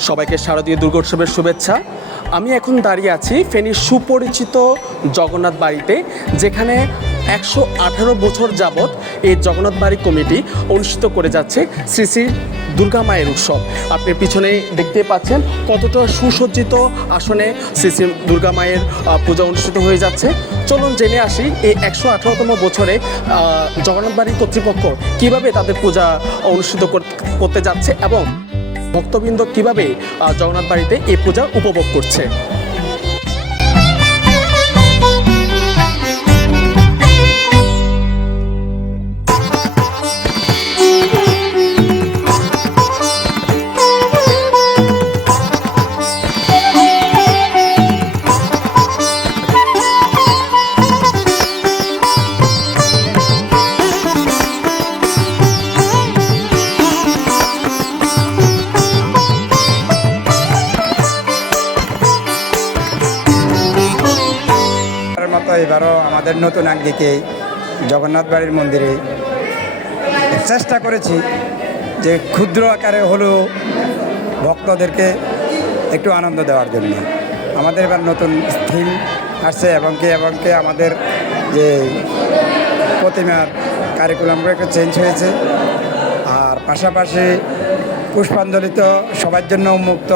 সবাইকে শারদীয় দুর্গোৎসবের শুভেচ্ছা। আমি এখন দাঁড়িয়ে আছি ফেনীর সুপরিচিত জগন্নাথ বাড়িতে, যেখানে একশো আঠারো বছর যাবৎ এই জগন্নাথ বাড়ি কমিটি অনুষ্ঠিত করে যাচ্ছে শ্রী শ্রী দুর্গা মায়ের উৎসব। আপনি পিছনে দেখতে পাচ্ছেন কতটা সুসজ্জিত আসনে শ্রী শ্রী দুর্গা মায়ের পূজা অনুষ্ঠিত হয়ে যাচ্ছে। চলুন জেনে আসি এই একশো আঠারোতম বছরে জগন্নাথ বাড়ি কর্তৃপক্ষ কীভাবে তাদের পূজা অনুষ্ঠিত কর- করতে যাচ্ছে এবং ভক্তবৃন্দ কীভাবে জগন্নাথ বাড়িতে এই পূজা উপভোগ করছে? মতো এবারও আমাদের নতুন আঙ্গিকে জগন্নাথ বাড়ির মন্দিরে চেষ্টা করেছি যে ক্ষুদ্র আকারে হলেও ভক্তদেরকে একটু আনন্দ দেওয়ার জন্য। আমাদের এবার নতুন থিম আসছে এবং কি এবং কি আমাদের যে প্রতিমার কারিকুলামগুলো একটু চেঞ্জ হয়েছে। আর পাশাপাশি পুষ্পাঞ্জলি তো সবার জন্য উন্মুক্ত।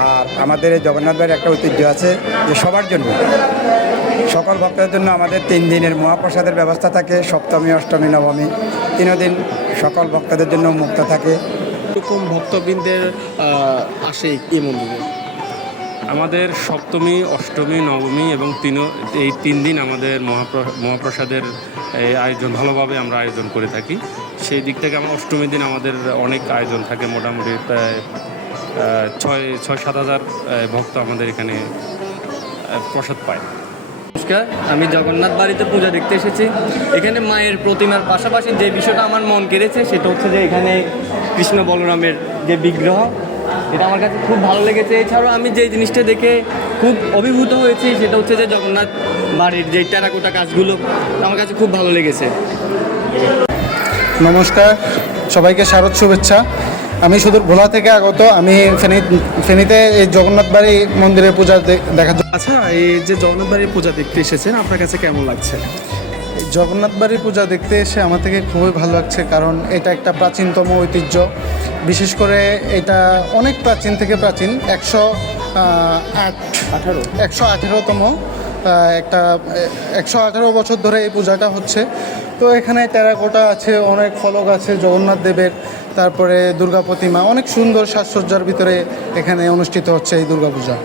আর আমাদের এই জগন্নাথ বাড়ির একটা ঐতিহ্য আছে যে সবার জন্য। সকল ভক্তদের জন্য আমাদের তিন দিনের মহাপ্রসাদের ব্যবস্থা থাকে সপ্তমী অষ্টমী নবমী। তিনও দিন সকল ভক্তদের জন্য মুক্ত থাকে। এরকম ভক্তবৃন্দের আসে এই মন্দিরে? আমাদের সপ্তমী অষ্টমী নবমী এবং তিন এই তিন দিন আমাদের মহাপ্র- মহাপ্রসাদের আয়োজন ভালোভাবে আমরা আয়োজন করে থাকি। সেই দিক থেকে আমার অষ্টমীর দিন আমাদের অনেক আয়োজন থাকে মোটামুটি প্রায় ছয় ছয় সাত হাজার ভক্ত আমাদের এখানে প্রসাদ পায়। নমস্কার আমি জগন্নাথ বাড়িতে পূজা দেখতে এসেছি। এখানে মায়ের প্রতিমার পাশাপাশি যে বিষয়টা আমার মন কেড়েছে সেটা হচ্ছে যে এখানে কৃষ্ণ বলরামের যে বিগ্রহ এটা আমার কাছে খুব ভালো লেগেছে। এছাড়াও আমি যে জিনিসটা দেখে খুব অভিভূত হয়েছি সেটা হচ্ছে যে জগন্নাথ বাড়ির যে টেরাকোটা কাজগুলো আমার কাছে খুব ভালো লেগেছে। নমস্কার সবাইকে শারদ শুভেচ্ছা। আমি সুদূর ভোলা থেকে আগত আমি ফেনী ফেনীতে এই জগন্নাথ বাড়ি মন্দিরে পূজা দেখার জন্য আচ্ছা এই যে জগন্নাথ বাড়ির পূজা দেখতে এসেছেন আপনার কাছে কেমন লাগছে? জগন্নাথ বাড়ির পূজা দেখতে এসে আমার থেকে খুবই ভালো লাগছে কারণ এটা একটা প্রাচীনতম ঐতিহ্য। বিশেষ করে এটা অনেক প্রাচীন থেকে প্রাচীন একশো আট আঠারো। একশো আঠেরোতম একটা একশো আঠারো বছর ধরে এই পূজাটা হচ্ছে। তো এখানে টেরাকোটা আছে, অনেক ফলক আছে, জগন্নাথ দেবের, তারপরে দুর্গা প্রতিমা, অনেক সুন্দর সাজসজ্জার ভিতরে এখানে অনুষ্ঠিত হচ্ছে এই দুর্গাপূজা।